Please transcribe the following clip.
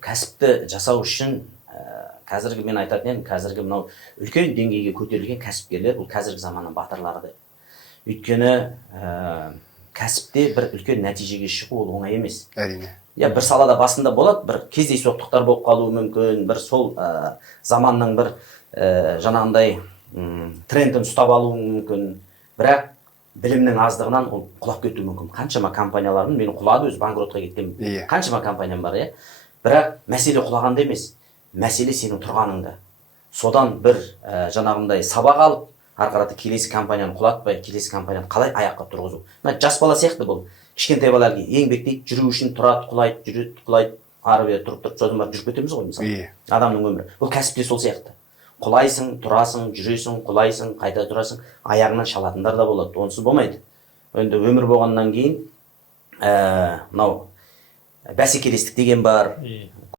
Кәсіпті жасау үшін қазіргі мен айтатын едім, қазіргі мынау үлкен деңгейге көтерілген кәсіпкерлер бұл қазіргі заманның батырлары. Өйткені кәсіпте бір үлкен нәтижеге шығу ол оңай емес. Әрине. Бір салада басында болады, бір кездейсоқтықтар болып қалуы мүмкін, бір сол заманның бір жаңағындай трендін ұстап алуы мүмкін. Бірақ білімнің аздығынан ол құлап кетуі мүмкін. Қаншама компаниялардың мені құлады, өзі банкротқа кеткен қаншама компаниям бар, Бірақ мәселе құлағанда емес, мәселе сенің тұрғаныңда. Содан бір жаңағындай сабақ алып, арқараты келесі компанияны құлатпай, келесі компанияны қалай аяққа тұрғызу. Жас бала сияқты бұл. Кішкентай балаларға еңбектейді, жүру үшін тұрады, құлайды, жүреді, құлайды, ары бері тұрып, содан барып жүріп кетеміз ғой мысалы. Адамның өмірі. Бұл кәсіпте сол сияқты. Құлайсың, тұрасың, жүресің, құлайсың, қайта тұрасың, аяғынан шалатындар да болады. Онсыз болмайды. Енді өмір болғаннан кейін, мынау бәсекелестік деген бар,